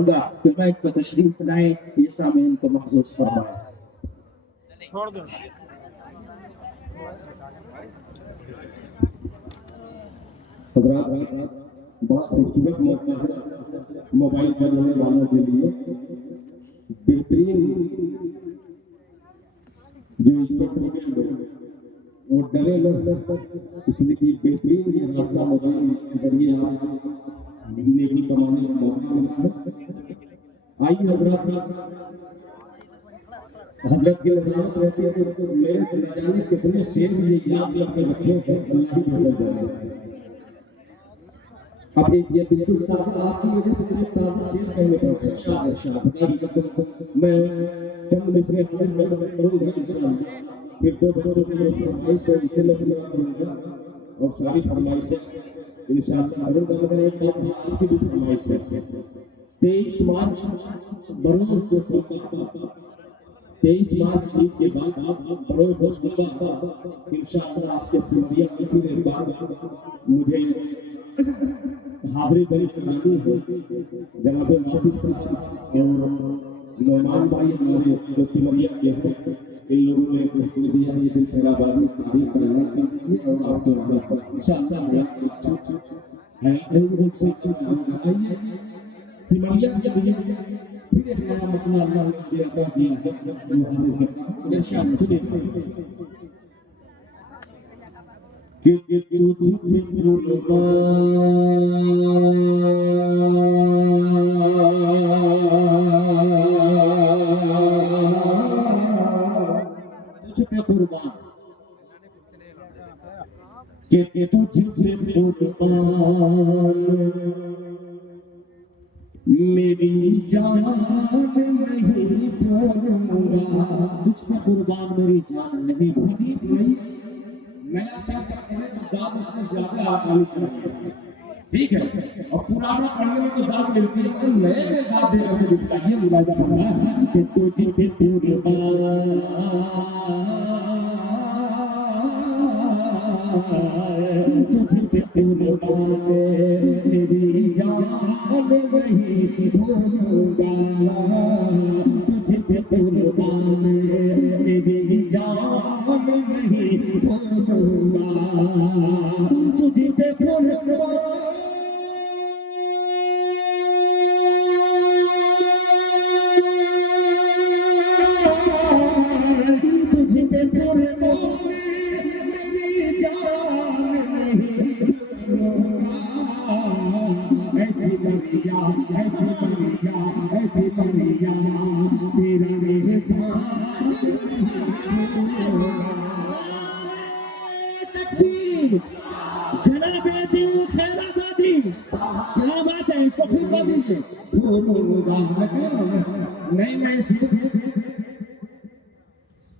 चाहूंगा कि मैं एक तशरीफ लाए, ये सामीन को महसूस फरमाए। छोड़ दो। बहुत खूबसूरत मौका है मोबाइल चलाने वालों के लिए। बेहतरीन जो इंस्पेक्टर वो डरे लोग, इसलिए कि बेहतरीन ये रास्ता मोबाइल के जरिए आप नेकी कमाने का मौका मिला है। आइए हजरत की नजारत रहती है तो मेरे न जाने कितने शेर ये याद करके रखे हैं, अल्लाह ही बदल जाए। अब ये बिल्कुल ताज़ा आपकी वजह से मुझे ताज़ा शेर कहने पड़ते हैं। खुदा की कसम मैं चंद मिसरे हाजिर में करूँगा इंशाअल्लाह। फिर दो बच्चों की फरमाइश है उनसे मैं पूरा करूँगा और सारी फरमाइशें इंशाअल्लाह करूँगा, मगर एक बात आपकी भी फरमाइश है। 23 मार्च बरोज़ को 23 मार्च ईद के बाद बरोज़ इंशाअल्लाह आपके सिमरिया मीठी के बाद मुझे हाज़री दरी करानी है। जनाब वासिफ साहब और नौमान भाई हमारे जो सिमरिया के हैं, इन लोगों ने दस्तूर दिया ये दिन खैराबादी तारीख का ऐलान कर दीजिए और आपको इंशाअल्लाह आइए सिमरिया के लिए फिर एक नया मसला अल्लाह ने अदा किया है। इंशाअल्लाह कि तुझे कुर्बान कि तुझे कुर्बान मेरी जान नहीं बोलूंगा, तुझ पे कुर्बान मेरी जान नहीं। हदीस नहीं नया शब्द पढ़े तो दाद उसमें ज्यादा आनी चाहिए, ठीक है। और पुराना पढ़ने में तो दाद मिलती है, तो नए में दाद दे करके दिखाइए। मुलाजा पढ़ना कि तुझे पे तुझे कुर्बान मेरी जान नहीं भूलूंगा, तुझे कुर्बान मेरी जान नहीं भूलूंगा, तुझे कुर्बान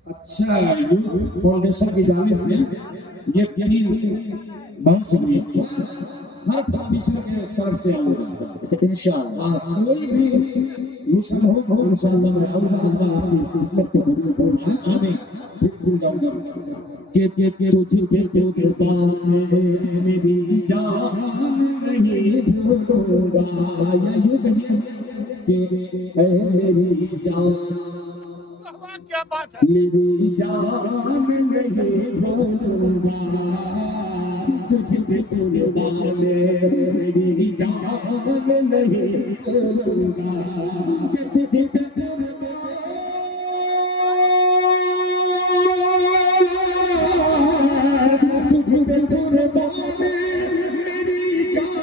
अच्छा यूथ फाउंडेशन की जानिब से ये तीन बहुत शुक्रिया हर फाउंडेशन की तरफ से आऊंगा इंशाअल्लाह। कोई भी मिशन हो इंशाअल्लाह मैं आऊंगा, अल्लाह आपकी इस खिदमत को कबूल फरमाए, आमीन। बिल्कुल जाऊंगा के तुझे कुर्बान मेरी जान नहीं भूलूंगा, या यूं कहिए कि ऐ मेरी जान क्या बात है, मेरी जान नहीं भूलूंगा, तुझे कुर्बान मेरी जान नहीं भूलूंगा, तुझे कुर्बान मेरी जान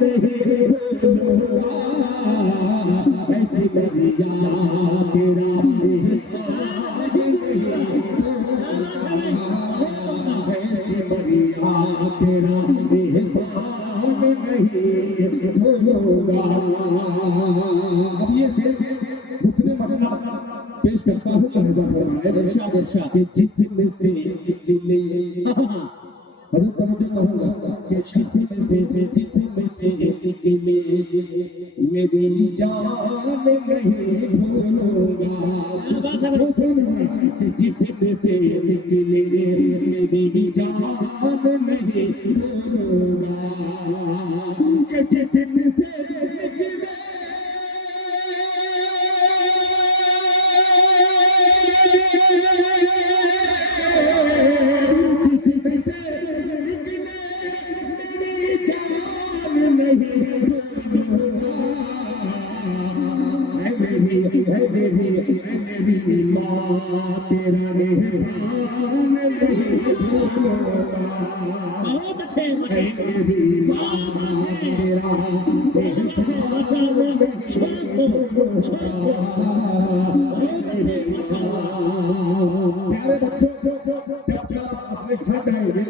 नहीं भूलूंगा, ऐसे करिया तेरा तेरा नहीं भूलूंगा। अब ये शेर दूसरे मसला पेश करता हूँ कि जिसमें से निकले मेरी जान नहीं भूलूंगा, जिसमें से निकले मेरी जान नहीं भूलूंगा, जिसमें से निकले मेरी माँ तेरा एहसान नहीं भूलूंगा। बहुत अच्छे मेरी माँ तेरा एहसान नहीं भूलूंगा। प्यारे बच्चों, जब आप अपने घर जाएंगे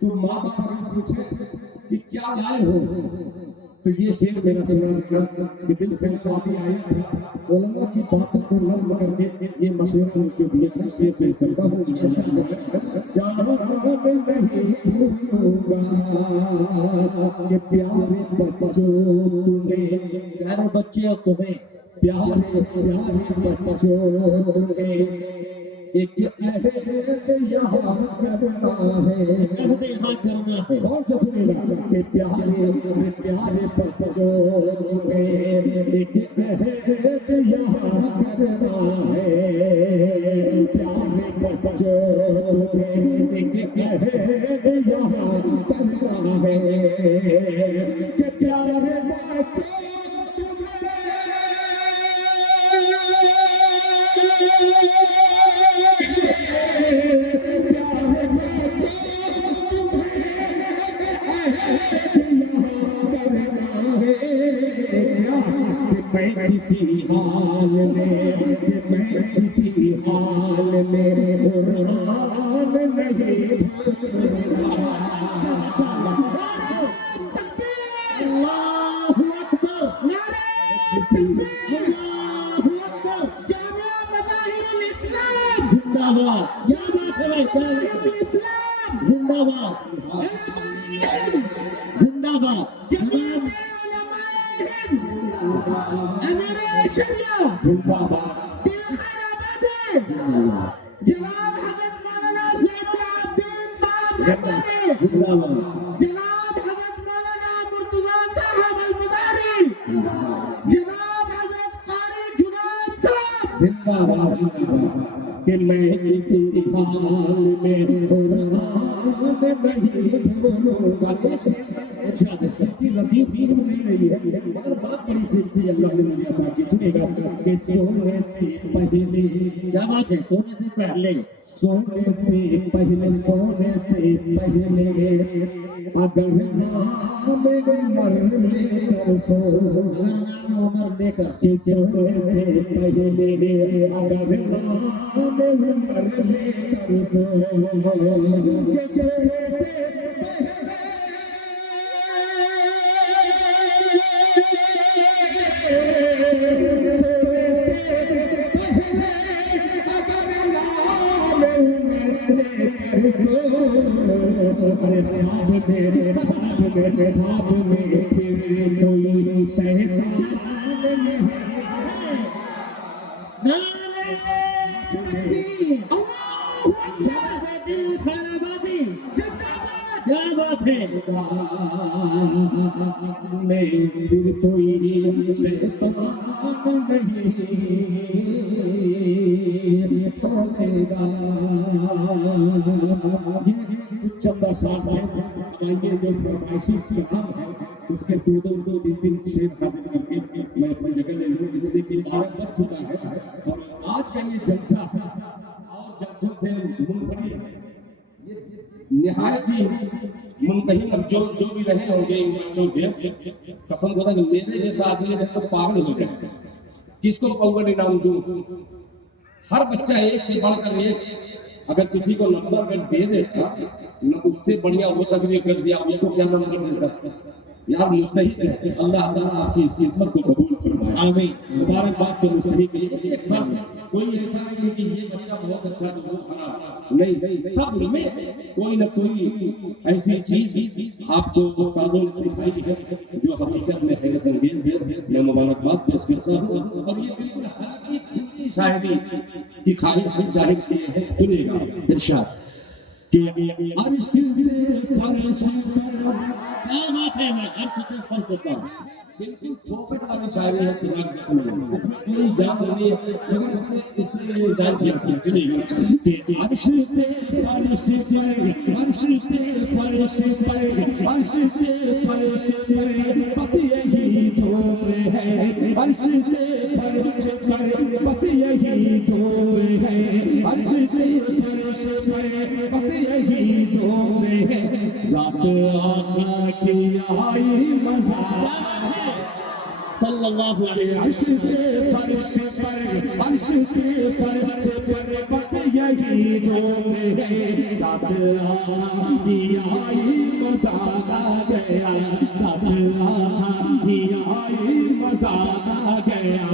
तो माँ बाप अगर पूछे कि क्या लाए हो, तो ये शेर मेरा सुना देना कि दिल से शादी आई थी, उलमा की बातों को नज्म करके ये मशवरा मुझको दिया था, शेर पेश करता हूँ। जान नहीं भूलूंगा कि प्यारे बच्चों तुम्हें, प्यारे बच्चे तुम्हें, प्यारे बच्चों तुम्हें एक अहद यहाँ करना है, अहद यहाँ करना है। कौन सा सुनेगा कि प्यारे बच्चों तुम्हें एक अहद यहाँ करना है, प्यारे बच्चों तुम्हें एक अहद यहाँ करना है कि प्यारे बच्चों मैं किसी हाल में, मैं किसी हाल में कुरान नहीं भूलूंगा। अल्लाहु अकबर, नारे तकबीर, अल्लाहु अकबर, जामिया मज़ाहिरुल इस्लाम जिंदाबाद। क्या बात है भाई, क्या बात है? इस्लाम जिंदाबाद, जिंदाबाद। जमात अमीर शरिया जिंदाबाद, जनाब हज़रत मौलाना ज़ैनुल आबिदीन साहब जिंदाबाद, जनाब हज़रत मौलाना मुर्तज़ा साहब अल-मज़ारी, जनाब हज़रत कारी जुनायद साहब जिंदाबाद। कि मैं किसी हाल में कुरान नहीं भूलूंगा। इसकी रबी भी नहीं रही है, मगर बात बड़ी से अल्लाह ने दिया था कि सुनेगा कि सोने से पहले, क्या बात है? सोने से पहले, सोने से पहले, सोने से पहले अगर नाम उमर लेकर सो, अगर नाम उमर लेकर सोने से पहले अगर नाम उमर लेकर सो, कि सोने से ख्वाब मेरे ख्वाब में फिर कोई शैतान नहीं। नारे तकबीर, अल्लाहु अकबर, दिल फराबादी, जिंदाबाद। क्या बात है? मैं फिर कोई शैतान नहीं खोलेगा। चंदा साहब है, आइए जो फरमाइशी काम है उसके दो तीन शेर शामिल करके मैं अपनी जगह ले लूँ, इसलिए कि 12 बज चुका है और आज का ये जलसा और जलसों से मुनफरिद है, निहायत ही मुंतहिन। अब जो भी रहे होंगे इन बच्चों के, कसम खुदा मेरे जैसा आदमी रहे तो पागल हो जाए। किसको अव्वल इनाम दूं? हर बच्चा एक से बढ़कर एक, अगर किसी को नंबर अगर दे देता न उससे बढ़िया वो तकरीर कर दिया, उसको क्या नंबर देता यार? मुस्तहिक है। अल्लाह ताला आपकी इस किस्मत को कबूल फरमाए, आमीन। मुबारकबाद के मुस्तहिक है। एक बात है, कोई ऐसा नहीं है कि ये बच्चा बहुत अच्छा तो वो खराब, नहीं, सब में कोई न कोई ऐसी चीज आपको उस्तादों ने सिखाई है जो हकीकत में हैरत अंगेज है। मैं मुबारकबाद पेश करता हूँ और ये बिल्कुल हल्की फुल्की शायरी की ख्वाहिश जाहिर किए हैं। सुनेगा इरशाद कि अर्श से फर्श पर, क्या बात है? मैं अर्श से फर्श करता हूँ। बिल्कुल पोपट वाली शायरी है, इसमें कोई जान नहीं है, लेकिन हमने इतनी जान चाहिए। सुनिएगा, अर्श से फर्श पर, अर्श से फर्श पर, अर्श से फर्श पर, पतिए ही तो धूम है, अर्श से फर्श पर बस यही धूम है, अर्श से फर्श पर बस यही धूम है, रात आका की आई मजा सल्लल्लाहु अलैहि अर्श से फर्श पर, अर्श से फर्श पर बस यही धूम है, रात आका की आई मजा आ गया, रात आका की आई मजा आ गया,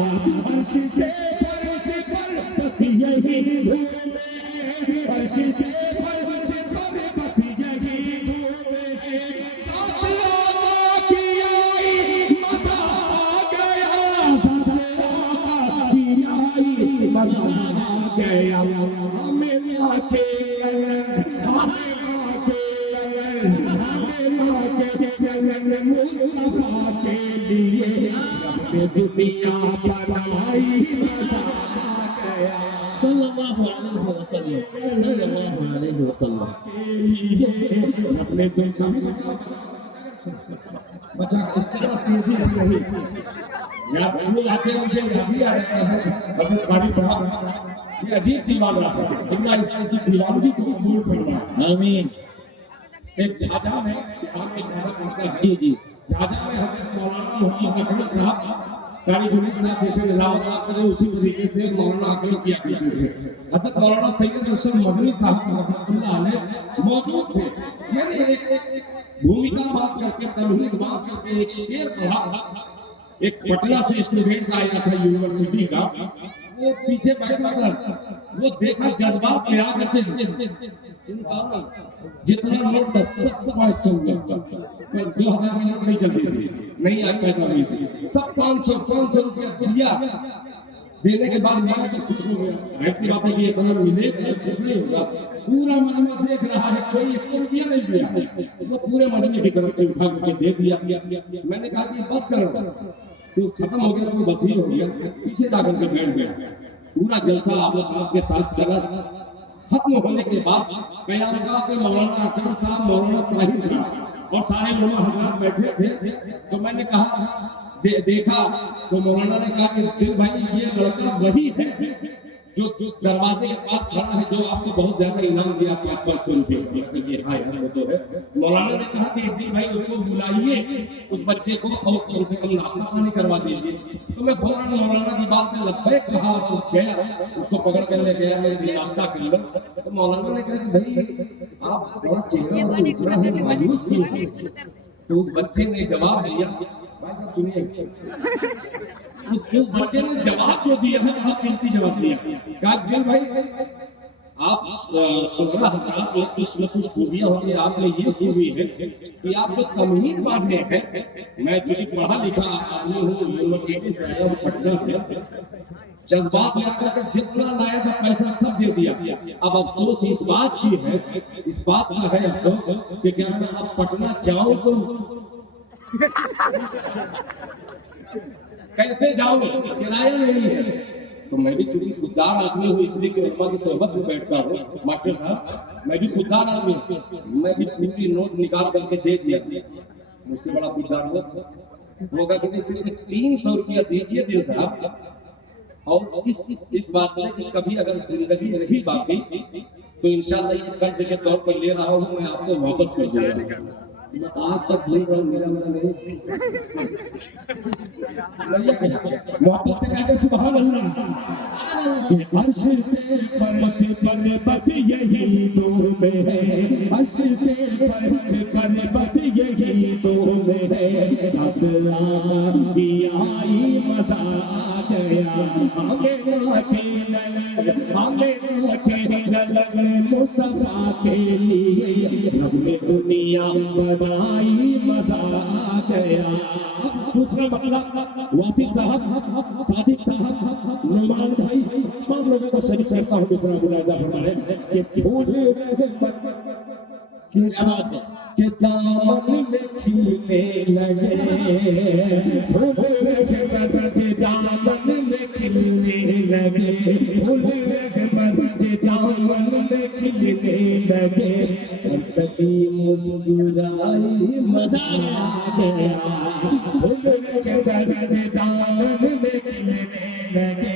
अर्श से फर्श पर बस यही धूम है, अर्श से फर्श पर बस यही धूम है, रात आका की आई मजा आ गया, रात आका की आई मजा आ गया, हमें लाके मुस्तफा के लिए दुनिया बनाई मजा आ गया, सल्लल्लाहु अलैहि वसल्लम, सल्लल्लाहु अलैहि वसल्लम। के लिए अपने दिल का बचा इतना तेजी नहीं, मेरा भाई आके मुझे राजी आ रहा है, अपने गाड़ी साहब ये अजीब दीवाना है, इतना इसकी दीवानगी को दूर करना। आमीन। एक झाझा में बिहार के झाझा करता है, जी जी। झाझा में हजरत मौलाना मोहम्मद अकरम साहब कारी जुली साहब जैसे निजाम करे उसी तरीके से मौलाना अकरम किया करते थे। हजरत मौलाना सैयद अशरफ मदनी साहब रहमतुल्लाह अलैह मौजूद थे, मैंने एक भूमिका बात करके तमहीद बात करके एक शेर पढ़ा, एक पटना से स्टूडेंट आया था यूनिवर्सिटी का, वो पीछे बैठा था, वो देखा जज्बात में आ गए, जितना नोट था सबको 500 लगता, 2000 की नोट नहीं चलती थी, नहीं आज पैदा हुई थी, सब 500 रुपया दिया, देने के बाद मैं तो खुश हो गया, बैठ की बात है कि इतना मिले खुश नहीं होगा, पूरा मजमा देख रहा है कोई 1 रुपया नहीं दिया, वो पूरे मजमे की तरफ से उठा के दे दिया, मैंने कहा कि बस करो, तो खत्म हो गया, तो बस ही हो गया, पीछे जाकर के बैठ गया, पूरा जलसा आपके साथ चला, खत्म होने के बाद कयामगाह पे मौलाना अकरम साहब, मौलाना ताहिर साहब और सारे उलमा हजरात बैठे थे, तो मैंने कहा देखा तो मौलाना ने कहा कि दिल भाई ये लड़का वही है जो दरवाजे के पास खड़ा है, जो आपको बहुत ज्यादा इनाम दिया 500 रुपये, हाँ यार वो तो है। मौलाना ने कहा कि इस दिन भाई उसको बुलाइए, उस बच्चे को, और कम से कम नाश्ता पानी करवा दीजिए, तो मैं फौरन मौलाना की बात में लब्बैक कहा और गया, उसको पकड़ कर ले गया, मैं नाश्ता कर लो, तो मौलाना ने कहा कि भाई आप बहुत चेहरा मायूस क्यों हैं? तो उस बच्चे ने जवाब दिया, भाई साहब सुनिए, उस बच्चे ने जवाब जो दिया है बहुत कीमती जवाब दिया, कहा दिल भाई आप 16,000 इसमें कुछ खूबियां होंगी, आप में ये खूबी है कि आप जो तमहीद बांधे हैं, मैं चूंकि पढ़ा लिखा आदमी हूँ, यूनिवर्सिटी से आया हूँ पटना से, जज्बात में आकर के जितना लाया था पैसा सब दे दिया, अब अफसोस इस बात की है, इस बात का है अफसोस कि क्या मैं अब पटना जाऊं तो कैसे जाऊं, किराया नहीं है, तो मैं भी चूंकि खुददार आदमी हूँ, इसलिए कि उलमा की सोहबत में बैठता हूँ, मास्टर साहब मैं भी खुददार आदमी हूँ, मैं भी पूरी नोट निकाल करके दे दिया, मुझसे बड़ा खुददार होगा कि सिर्फ 300 रुपया दीजिए दिल साहब, और इस वास्ते कि कभी अगर जिंदगी रही बाकी तो इंशाल्लाह ये कर्ज के तौर पर ले रहा हूँ, मैं आपको वापस कर दूंगा, आज तक भूल रहा हूँ, मेरा नहीं वापस से कहते सुभान अल्लाह, अर्श से फर्श पर बस यही धूम है, अर्श से फर्श पर बस यही धूम है, अब की आई मजा आ गया, हमें मुस्तफा के लिए रब ने दुनिया बनाई मजा आ गया। दूसरा मतलब वासिफ साहब, सादिक साहब, नुमान भाई, तमाम लोगों को शरीक करता हूँ दूसरा मुलाजा फरमाने कि फूल के दामन में खिलने लगे, फूल के दामन में खिलने लगे, फूल के दामन में खिलने लगे, और कभी मुस्कुराई मजा आ गया, फूल के दामन में खिलने लगे,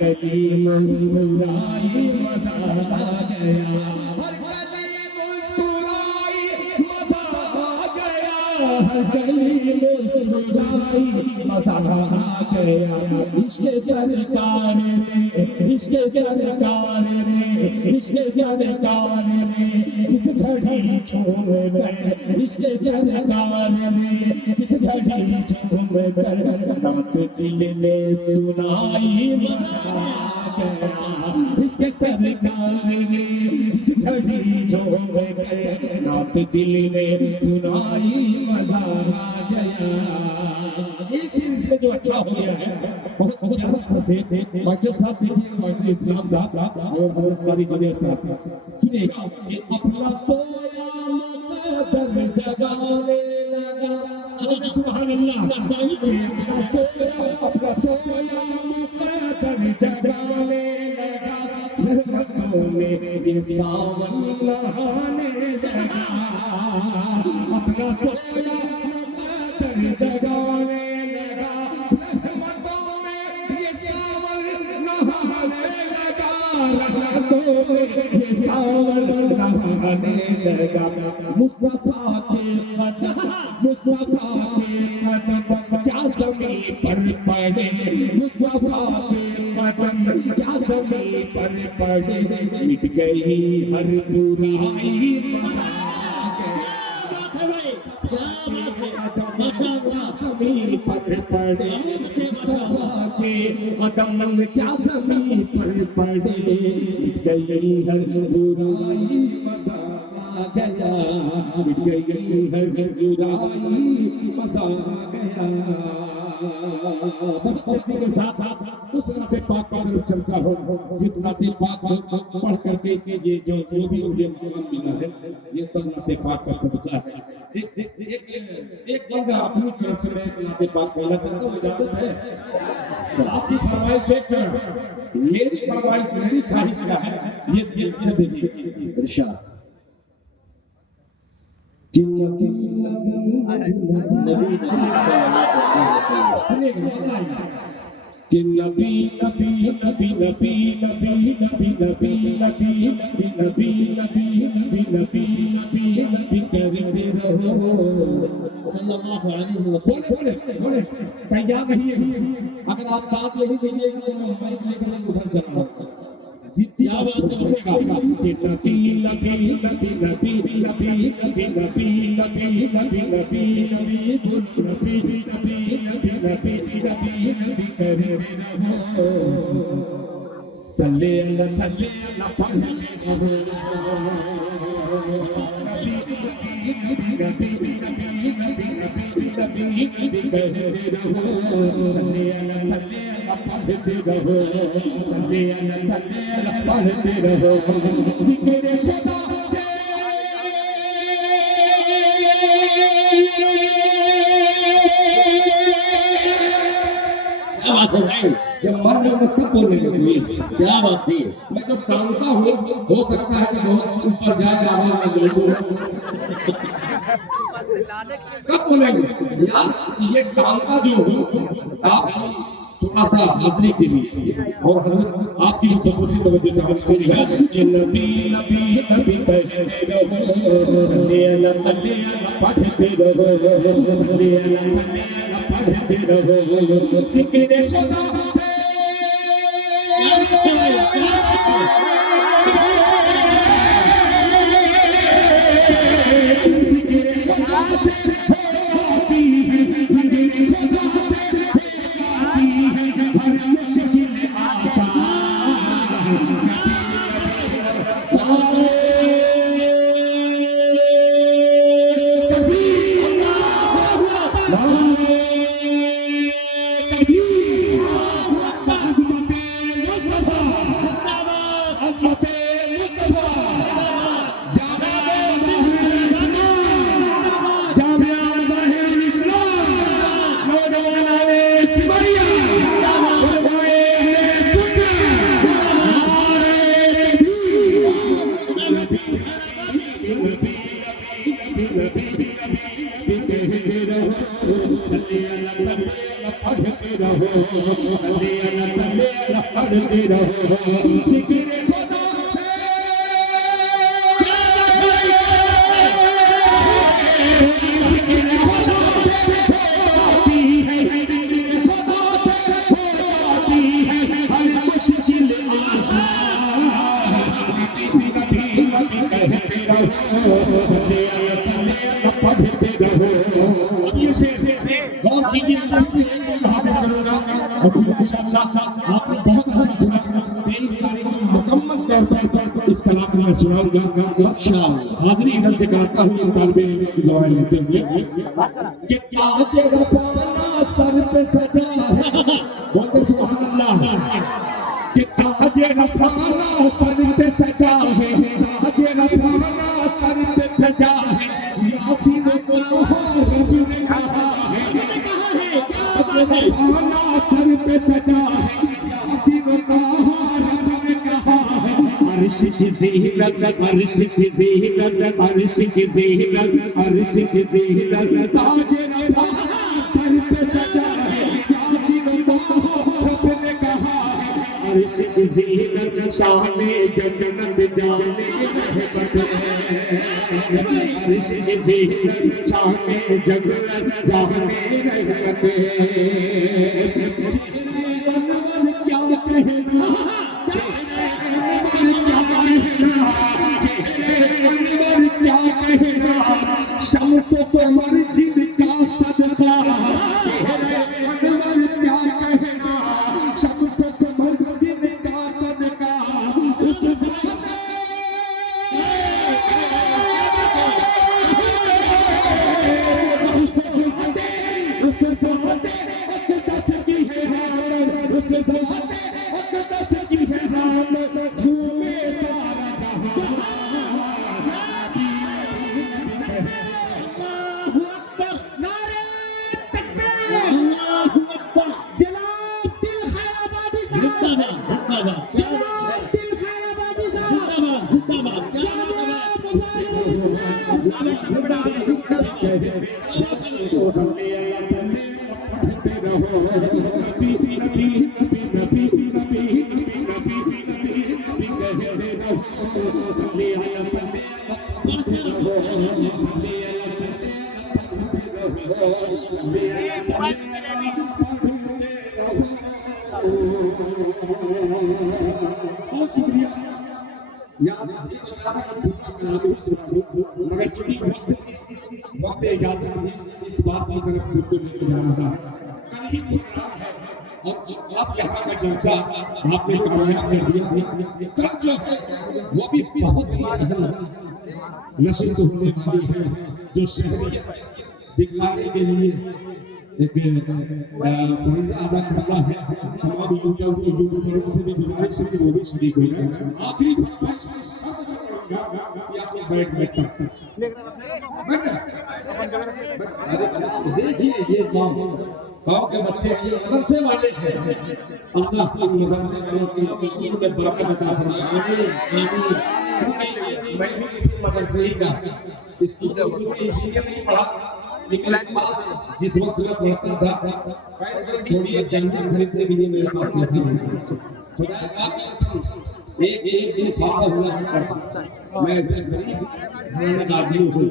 कली मुस्कुराई मजा आ गया, हर कली मुस्कुराई मजा आ गया, हर कली मुस्कुराई मजा आ गया। इश्क सरकार ने, इश्क सरकार ने, इश्क सरकार ने जिस घड़ी छोड़ कर, इश्क सरकार ने जिस घड़ी छोड़ कर, रात दिल ने सुनाई मजा आ गया। इश्क सरकार ने जिस घड़ी छोड़ कर, रात दिल ने सुनाई मजा आ गया। एक सीरीज में जो अच्छा हो गया है, बहुत प्यारा सा थे मास्टर साहब, देखिए मास्टर इस्लाम साहब और हमारी जुनेद साहब, सुनिएगा कि अपना सोया मुकद्दर जगाने लगा, सुभान अल्लाह, अपना सोया मुकद्दर जगाने लगा, रहमतों में ये सावन नहाने लगा, अपना सोया मुकद्दर जगाने लगा, रहमतों में ये सावन नहाने लगा, रहमतों में ये सावन नहाने लगा। मुस्तफा के कदम, मुस्तफा के कदम क्या ज़मीं पर पड़े, मुस्तफा के कदम क्या ज़मीं पर पड़े, मिट गई हर बुराई, ज़मीं पर पड़े, मुस्तफा के कदम क्या ज़मीं पर पड़े, मिट गई हर बुराई मज़ा आ गया, मिट गई हर बुराई मज़ा आ गया। के साथ उस नाते पाक का तरफ चलता हो, जिस नाते पाक को पढ़ करके ये जो भी मुझे मकाम मिला है, ये सब नाते पाक का सदका है। एक बंदा अपनी तरफ से मैं नाते पाक बोलना चाहता हूँ, इजाजत है? आपकी फरमाइश है, मेरी फरमाइश, मेरी ख्वाहिश क्या है, ये देखिए इरशाद कि नबी कि नबी नबी नबी नबी नबी नबी नबी नबी नबी नबी नबी नबी नबी नबी नबी करते रहो, सल्लल्लाहु अलैहि वसल्लम। बोले तैयार नहीं है, अगर आप बात नहीं कीजिएगा तो मैं माइक लेकर उधर चला जाऊंगा। क्या बात करेगा कि नबी नबी नबी नबी नबी नबी नबी नबी नबी नबी नबी बोलो नबी नबी नबी नबी नबी नबी करे रहो, सल्ले अल्लाह पढ़ते रहो, नबी नबी नबी नबी नबी नबी नबी नबी करे रहो, सल्ले अल्लाह पढ़ते रहो, सल्ले अल्लाह पढ़ते रहो, जिक्र सदा से क्या बात है भाई, जब मर गए तो कब बोलने लगे, क्या बात है। मैं जब टांगता हूँ हो सकता है कि बहुत ऊपर जाए आवाज में बोलूं, कब बोलेंगे यार, ये टांगा जो आप थोड़ा सा हाजिरी के लिए और हजरत आपकी जो खसूसी तवज्जो चाहते हैं, नबी नबी नबी कहते रहो, सल्ले अल्लाह पढ़ते रहो, सल्ले अल्लाह पढ़ते रहो, जिक्र सदा पढ़ते रहो, सल्ले अला पढ़ते रहो, जिक्र खुदा से क्या जिक्र खुदा से होती है, जिक्र खुदा से होती है हर मुश्किल आसान, कभी कहते रहो, सल्ले अला पढ़ते रहो। अब ये शेर बहुत कीजिए, करूंगा आपने बहुत अच्छा सुना। 23 तारीख को मुकम्मल तौर पर इस कलाम को मैं सुनाऊंगा। हाजिरी इधर से कराता हूँ इन तालिबे इल्म की दुआएं लेते हुए कि ताज रफ़ाना सर पे सजा है, बोलते सुभान अल्लाह, कि ताज रफ़ाना सर पे सजा है, ताज रफ़ाना सर पे सजा है, यासीन को रब ने कहा है, रफ़ाना सर पे सजा है, यासीन को रब ने कहा है, अर्श की ज़ीनत, अर्श की ज़ीनत, अर्श की ज़ीनत, अर्श की ज़ीनत, ताज रफ़ाना सर पे सजा है, यासीन को रब ने कहा है, अर्श की ज़ीनत, शान जन्नत जाने रहमत है, अर्श की ज़ीनत, शान जन्नत जाने रहमत है। चेहरे अनवर क्या कहना, चेहरे अनवर क्या कहना, शम्स कमर जिनका सदका, चेहरे अनवर क्या कहना, शम्स कमर जिनका सदका, उस मगर चूंकि वक्त इजाजत इस बात की तरफ मुझको लेके जा रहा है, कल ही प्रोग्राम है और आप यहाँ का जलसा आपने कामयाब कर दिया। कल जो है वो भी बहुत ही अहम नशिस्त होने वाली है, जो शहरियत दिखलाने के लिए एक फरीज़ अदा करता है। तमाम युवकों को युवकों से भी गुजारिश है कि वो भी शरीक हो जाए। आखिरी फरमाइश में बैठ देखिए ये गाँव के बच्चे ये मदरसे वाले हैं, अल्लाह के मदरसे वालों की उनमें बरकत अता फरमाए। मैं भी किसी मदरसे ही का इसको नहीं पढ़ा, लेकिन पास जिस वक्त मैं पढ़ता था छोड़िए जंगल खरीदने के लिए मेरे पास पैसा नहीं था। एक दिन फाका हुआ मैं ऐसे गरीब घराने का आदमी हूँ,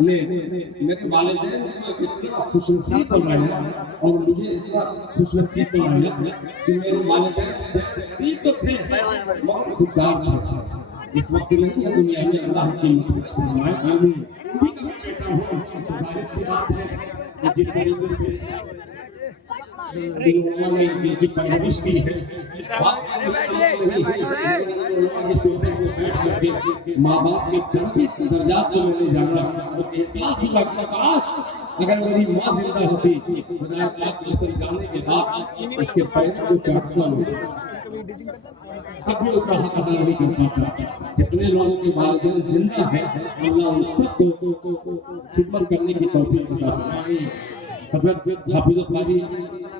मेरे वालिदैन इतना खुशनसीब बनाया और मुझे इतना खुशनसीब बनाया कि मेरे वालिदैन गरीब तो थे बहुत खुददार थे। इस वक्त नहीं है दुनिया में, अल्लाह की मग़फ़िरत फरमाए, आमीन। जिस तरीके से उन्होंने इनकी परवरिश की है, माँ बाप के दर्जात को मैंने जाना, तो एहसास हुआ कि काश अगर मेरी माँ जिंदा होती, जाने के बाद उसके पैरों को चाटता होता, कभी उसका हक अदा नहीं करता था। जितने लोगों के वालिदैन जिंदा है, अल्लाह उन सबको खिदमत करने की तौफीक अता फरमाए। हज़रत हाफिज़ कारी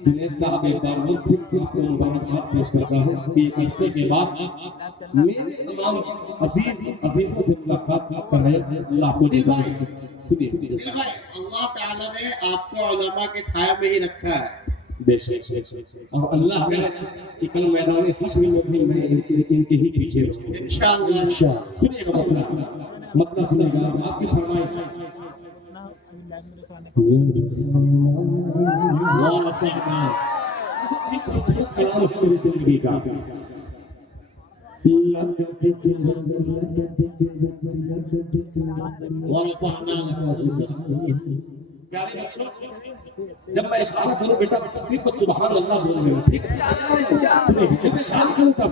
दिनेश साहब एक बार फिर आपको मुबारकबाद पेश करता हूँ कि एक अरसे के बाद मेरे तमाम अजीज़ों से मुलाकात कर रहे हैं। अल्लाह को जिंदा सुनिए फिर भाई अल्लाह ताला ने आपको उलमा के छाया में ही रखा है। बेशक और अल्लाह करे कि कल मैदान हश्र में भी मैं इनके ही पीछे रहूं इंशाअल्लाह। सुनिएगा मतलब सुनिएगा आपकी फरमाइश कलाम है मेरी जिंदगी का प्यारे बच्चों जब मैं इशारा करूं बेटा फिर तो सुभान अल्लाह बोल देना ठीक है जब मैं इशारा करूं तब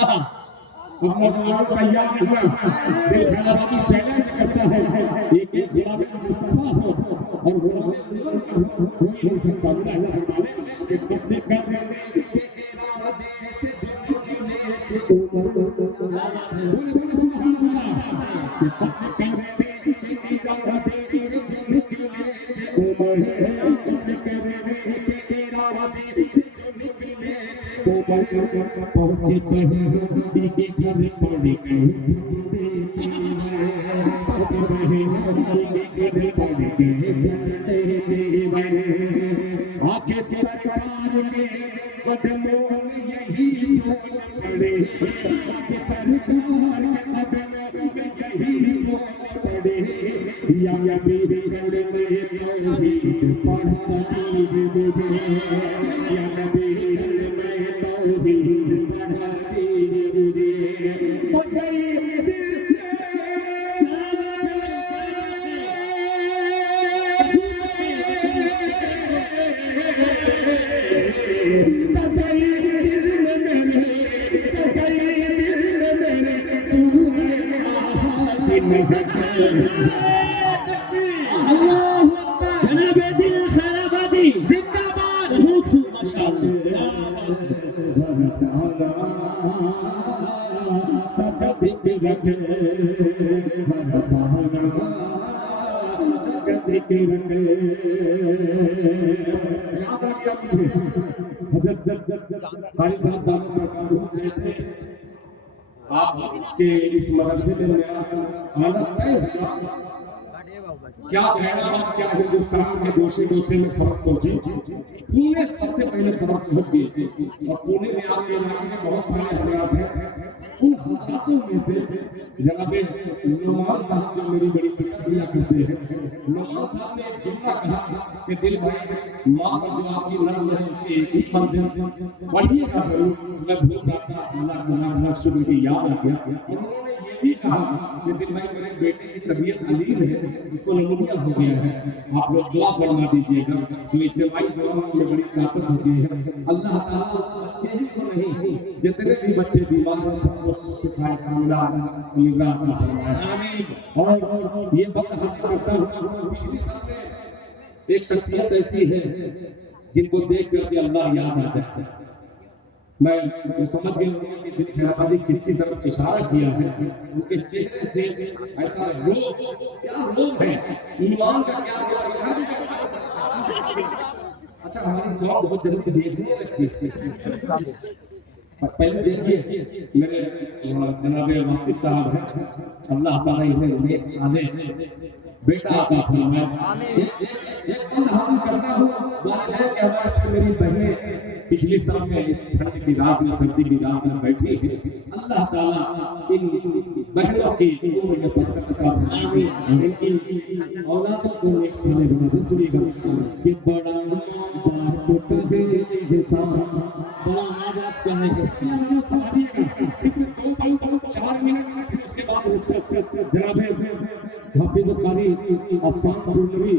अब नौजवान तैयार नहीं हुआ, दिल खैराबादी चैलेंज करता है एक इस गुलाम मुस्तफा हो और गुलाम अनवर का हो ही नहीं सकता। मेरा अल्लाह फरमाने कि अपने करने के इरादे से जो निकले थे बोले पहुंचे पहले के घर पड़ गए आके सरकार के कदमों में यही बोल पड़े, आके सरकार के कदमों में यही बोल पड़े, या मेरे गल में तौहीद पढ़ा दीजिए मुझे, या मेरे गल में तौहीद पढ़ा दीजिए मुझे। जनाबे दिल खैराबादी जिंदाबाद। माशाअल्लाह आपके इस मदरसे में मेरा आना तय हुआ, क्या खैराबाद क्या हिंदुस्तान के गोशे गोशे में खबर पहुंची। पुणे सबसे पहले खबर पहुंच गई और पुणे में आपके इलाके में बहुत सारे हजरात हैं। उन हजरातों में से जनाबे नौमान साहब जो मेरी बड़ी फिक्र किया करते हैं, नौमान साहब ने एक जुमला कहा कि दिल भाई माँ पर जो आपकी नज़र है उसके एक ही मंजिल पढ़िएगा जरूर। मैं भूल रहा था, अल्लाह शुक्र की याद आ गया। उन्होंने ये भी कहा कि दिल भाई मेरे बेटे की तबीयत अलील है, उसको निमोनिया हो गया है, आप लोग दुआ फरमा दीजिएगा। तो इज्तिमाई दुआ में बड़ी ताकत होती है। अल्लाह ताला उस बच्चे ही को नहीं, जितने भी बच्चे बीमार हैं सबको शिफा कामिला अता फरमाए, आमीन। और ये बात हाथ करता हूँ, पिछली साल में एक शख्सियत ऐसी है जिनको देख करके अल्लाह याद आ जाता है। मैं समझ गया कि दिल खैराबादी किसकी तरफ इशारा किया है। उनके चेहरे से ऐसा रोग, क्या रोग है, ईमान का क्या रोग है। अच्छा हमारी दुआ बहुत जल्दी से देखने लगती है। पहले देखिए मेरे जनाबे वासिफ साहब हैं, अल्लाह ताला इन्हें नेक साले बेटा अता फरमाए। एक हाजिर करता हूँ वालिदैन के हवाले से। मेरी बहनें पिछली साल में इस ठंड की रात में, सर्दी की रात में बैठी, अल्लाह ताला इन बहनों की उम्र में बरकत अता फरमाए, इनकी औलादों को नेक साले बना दे। सुनिएगा कि बड़ा बात कहे हिसाब बड़ा आदत कहे सिर्फ 2-4 मिनट, फिर उसके बाद जनाबे हाफिज कारी अफान पुरनवी,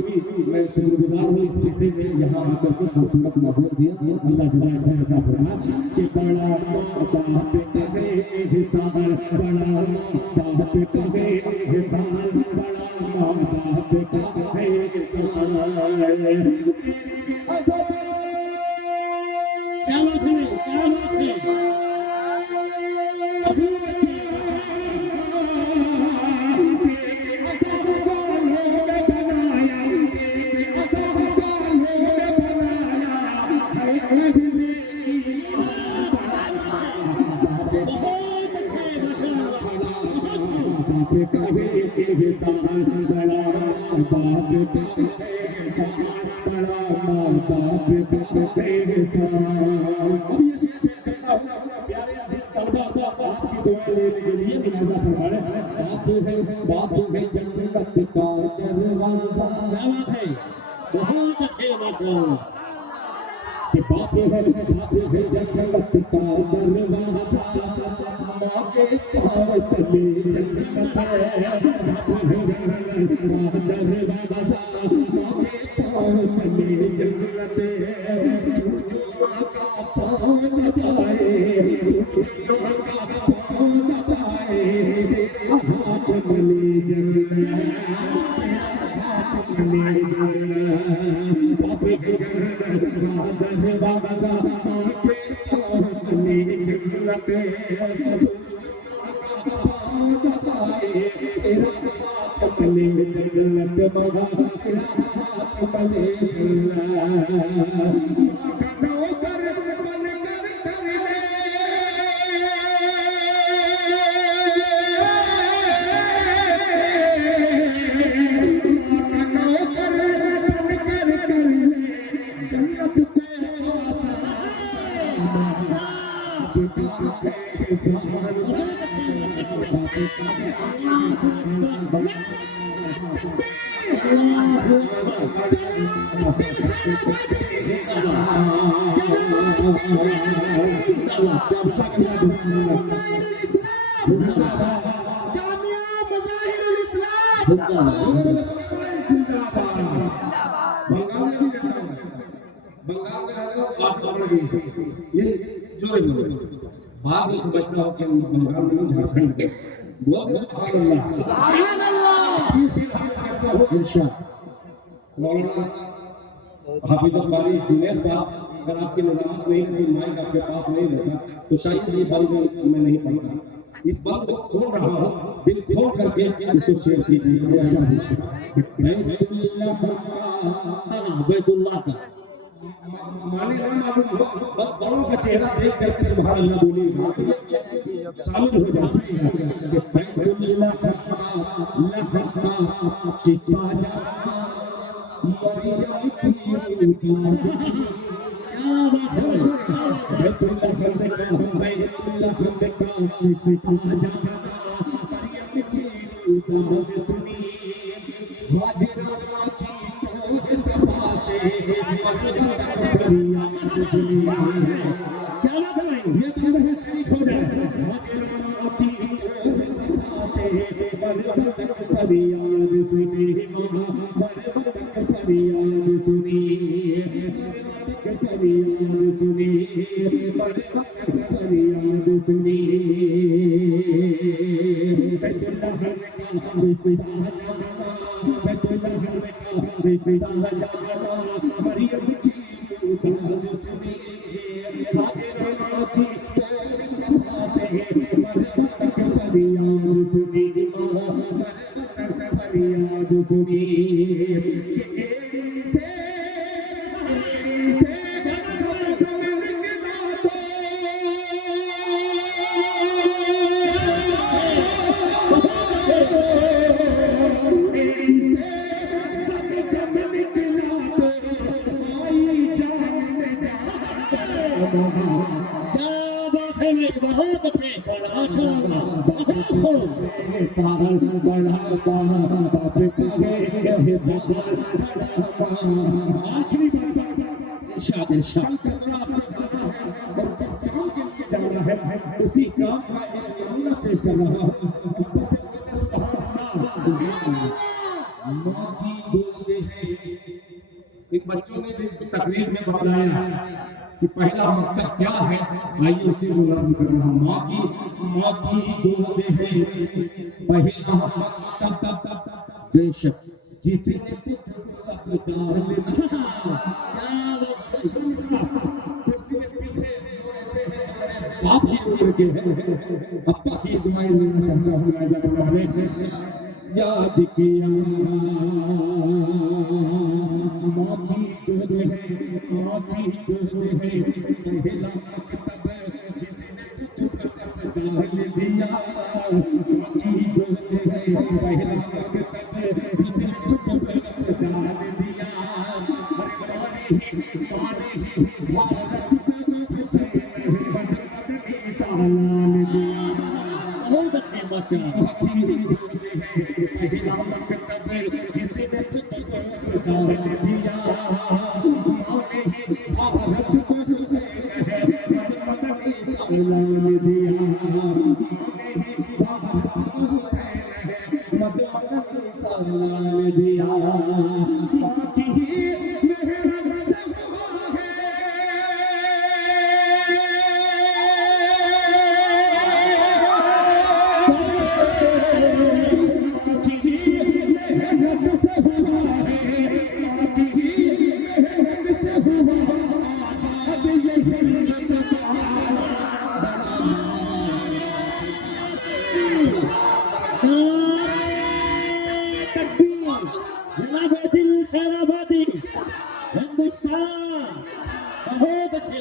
मैं शुक्रगुजार हूँ इस बेटे ने यहाँ आकर के खूबसूरत माहौल दिया। अल्लाह जज़ाए खैर अता फरमाए कि बड़ा बात कहे हिसाब, बड़ा बात कहे हिसाब, बड़ा बात कहे हिसाब। क्या बात है, क्या बात है। बहुत अच्छे बात है जन्नत का दरवाजा, माँ के पाँव तले जन्नत है, जन्नत का दरवाजा, माँ के पाँव तले जन्नत है। जो माँ का पाँव दबाए, जो माँ का बंगाल में रहते हो बात पकड़ गई ये जोर जोर बाद में समझता हो कि बंगाल में झारखंड में बोलते सुभान अल्लाह इसी हाल करते हो इरशाद मौलाना हाफिज अब्बारी जुनैद साहब अगर आपकी निजामत नहीं रहती माइक आपके पास नहीं रहता तो शायद ये बंद मैं नहीं पढ़ता इस बंद को खोल रहा हूँ दिल खोल करके इसको शेयर कीजिए बैतुल्लाह का माने ना मालूम हो बस बड़ों का चेहरा देख करके सुभान अल्लाह बोलिए शामिल हो जाते हैं बैतुल्लाह की साजा मरियम की उसी काम का एक नमूना पेश कर रहा हूं एक बच्चों ने भी तकरीर में बताया कि पहला मकसद क्या है आइए उसे गुलाम कर रहा हूं माँ की दूध है पहला मकसद बेशक जिसे आप की उम्र के हैं अब तक ये दुआएं लेना चाहता हूँ राजा ने याद किया माँ की दूध है पहला मकसद जिसने डाल दिया माँ की दूध है पहला मकसद जिसने डाल दिया भारत बहुत अच्छे बच्चा तकबीर जनाब-ए-दिल खैराबादी हिंदुस्तान बहुत अच्छे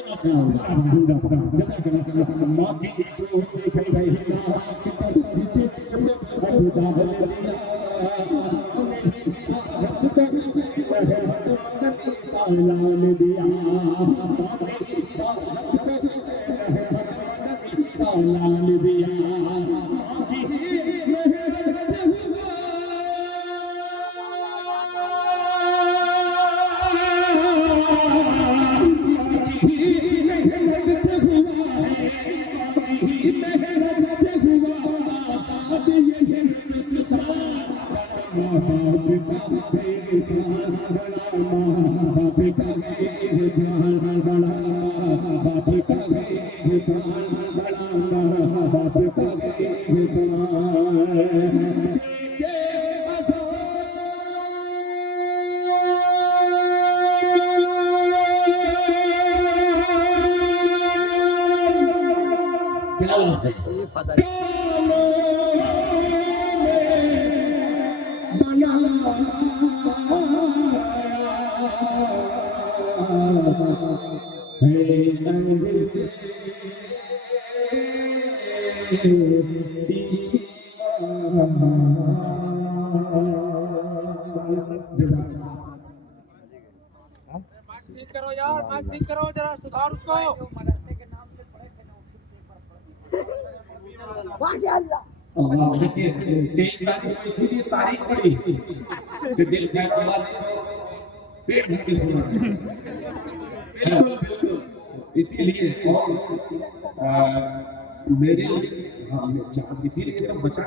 क्या बात है ठीक करो यार, माइक ठीक करो, जरा सुधार उसको। देखिए 23 तारीख को इसीलिए तारीख पड़ी कि दिल खैराबाद पेट भर के सुना। बिल्कुल बिल्कुल इसीलिए और मेरे इसीलिए तो बचा